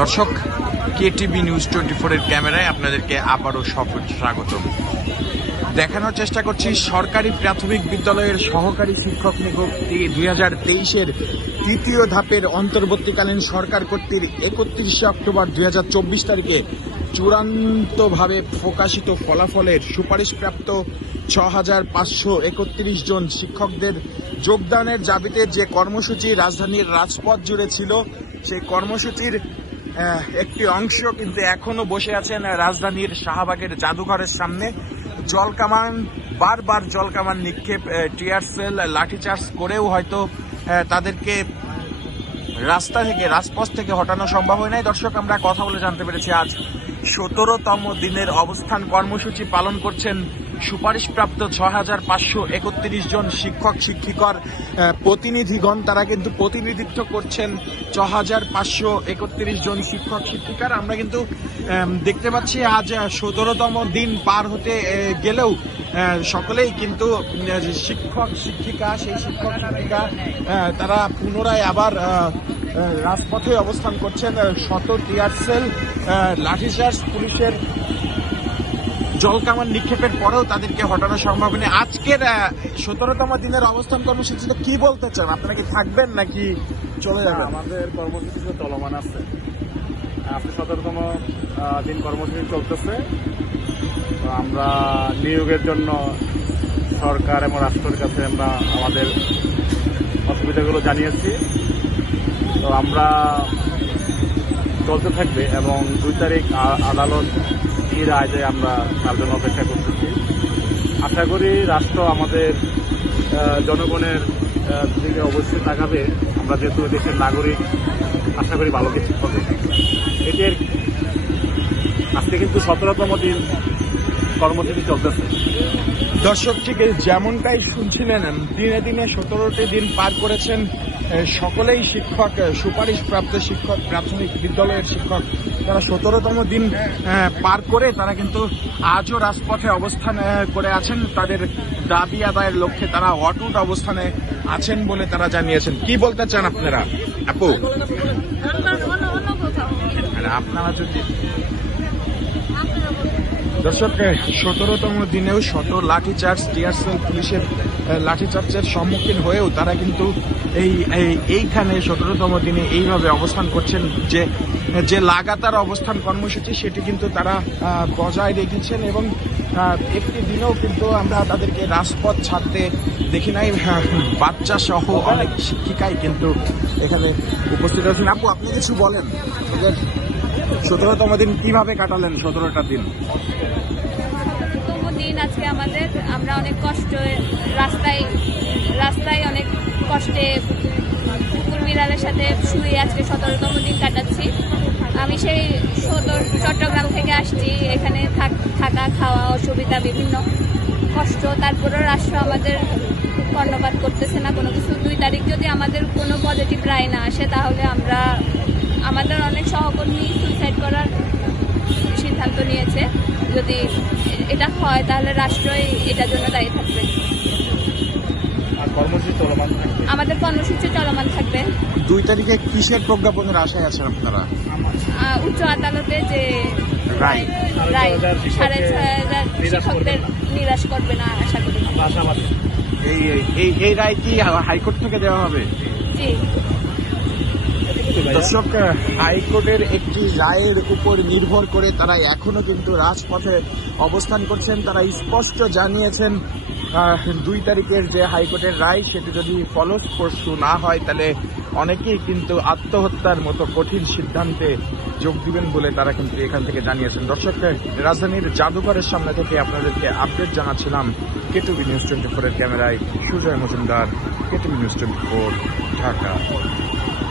দর্শক, KTV news 24 এর ক্যামেরায় আপনাদেরকে আবারও স্বাগত। দেখানোর চেষ্টা করছি সরকারি প্রাথমিক বিদ্যালয়ের সহকারী শিক্ষক নিয়োগটি 2023-এর তৃতীয় ধাপের অন্তর্বর্তীকালীন সরকার কর্তৃক 31শে অক্টোবর 2024 তারিখে চূড়ান্তভাবে প্রকাশিত ফলাফলের সুপারিশপ্রাপ্ত 6531 জন শিক্ষকদের যোগদানের দাবিতে যে কর্মসূচি রাজধানীর রাজপথ জুড়ে ছিল, সেই কর্মসূচির একটি অংশ কিন্তু এখনো বসে আছেন রাজধানীর শাহবাগের জাদুঘরের সামনে। জলকামান, বারবার জলকামান নিক্ষেপ, টিয়ার সেল, লাঠিচার্জ করেও হয়তো তাদেরকে রাজপথ থেকে হটানো সম্ভব হয় নাই। দর্শক, আমরা কথা বলে জানতে পেরেছি আজ 17তম দিনের অবস্থান কর্মসূচি পালন করছেন সুপারিশপ্রাপ্ত 6531 জন শিক্ষক শিক্ষিকার প্রতিনিধিগণ। তারা কিন্তু প্রতিনিধিত্ব করছেন 6531 জন শিক্ষক শিক্ষিকার। আমরা কিন্তু দেখতে পাচ্ছি আজ 17তম দিন পার হতে গেলেও সকলেই কিন্তু শিক্ষক শিক্ষিকা তারা পুনরায় আবার রাজপথে অবস্থান করছেন। শত টিয়ার সেল, লাঠিচার্জ, পুলিশের জলকামান নিক্ষেপের পরেও তাদেরকে হটানো সম্ভব নেই। আজকের 17তম দিনের অবস্থান কর্মসূচিতে কি বলতে চান? আপনারা কি থাকবেন নাকি চলে যাবেন? আমাদের কর্মসূচি চলমান আছে। আজকে 17তম দিন কর্মসূচি চলতেছে। তো আমরা নিয়োগের জন্য সরকার এবং রাষ্ট্রের কাছে আমরা আমাদের অসুবিধাগুলো জানিয়েছি। তো আমরা চলতে থাকবে এবং 2 তারিখ আদালত কি রায় দেয় আমরা তার জন্য অপেক্ষা করতেছি। আশা করি রাষ্ট্র আমাদের জনগণের দিকে অবশ্যই তাকাবে। আমরা যেহেতু দেশের নাগরিক, আশা করি ভালো কিছু হবে। এটির আজকে কিন্তু 17তম দিন কর্মসূচি চলতেছে। দর্শক, ঠিক যেমনটাই শুনছিলেন, দিনে দিনে 17টি দিন পার করেছেন সকলেই শিক্ষক, সুপারিশপ্রাপ্ত শিক্ষক, প্রাথমিক বিদ্যালয়ের শিক্ষক। তারা 17তম দিন পার করে তারা কিন্তু আজও রাজপথে অবস্থান করে আছেন। তাদের দাবি আদায়ের লক্ষ্যে তারা অটুট অবস্থানে আছেন বলে তারা জানিয়েছেন। কি বলতে চান আপনারা? আপু, আপনারা যদি দর্শক, 17তম দিনেও শত লাঠিচার্জ, টিয়ার সেল, পুলিশের লাঠিচার্জের সম্মুখীন হয়েও তারা কিন্তু এইখানে 17তম দিনে এইভাবে অবস্থান করছেন। যে লাগাতার অবস্থান কর্মসূচি সেটি কিন্তু তারা বজায় রেখেছেন এবং একটি দিনেও কিন্তু আমরা তাদেরকে রাজপথ ছাড়তে দেখি নাই। বাচ্চা সহ অনেক শিক্ষিকাই কিন্তু এখানে উপস্থিত আছেন। আপু, আপনি কিছু বলেন, 17তম দিন কিভাবে কাটালেন? 17টা দিন আজকে আমরা অনেক কষ্ট, রাস্তায় অনেক কষ্টে কুকুর বিড়ালের সাথে শুয়ে আজকে 17তম দিন কাটাচ্ছি। আমি সেই চট্টগ্রাম থেকে আসছি। এখানে থাকা খাওয়া অসুবিধা, বিভিন্ন কষ্ট, তারপরেও রাষ্ট্র আমাদের কর্ণপাত করতেছে না কোনো কিছু। 2 তারিখ যদি আমাদের কোনো পজিটিভ রায় না আসে, তাহলে আমাদের অনেক সহকর্মী সুইসাইড করার সিদ্ধান্ত নিয়েছে। যদি এটা হয় তাহলে রাষ্ট্রই এটার জন্য দায়ী থাকবে। আমাদের কর্মসূচি চলমান থাকবে। 2 তারিখে কিসের প্রজ্ঞাপনের আশায় আছেন আপনারা? উচ্চ আদালতে যে রায় 6500 শিক্ষকদের নিরাশ করবে না আশা করি। এই রায় কি হাইকোর্ট থেকে দেওয়া হবে? জি। দর্শক, হাইকোর্টের একটি রায়ের উপর নির্ভর করে তারা এখনো কিন্তু রাজপথে অবস্থান করছেন। তারা স্পষ্ট জানিয়েছেন 2 তারিখের যে হাইকোর্টের রায় সেটি যদি ফলপ্রসূ না হয়, তাহলে অনেকেই কিন্তু আত্মহত্যার মতো কঠিন সিদ্ধান্তে যোগ দিবেন বলে তারা কিন্তু এখান থেকে জানিয়েছেন। দর্শক, রাজধানীর জাদুঘরের সামনে থেকে আপনাদেরকে আপডেট জানাচ্ছিলাম কেটিভি নিউজ 24 এর ক্যামেরায় সুজয় মজুমদার, কেটিভি নিউজ 24, ঢাকা।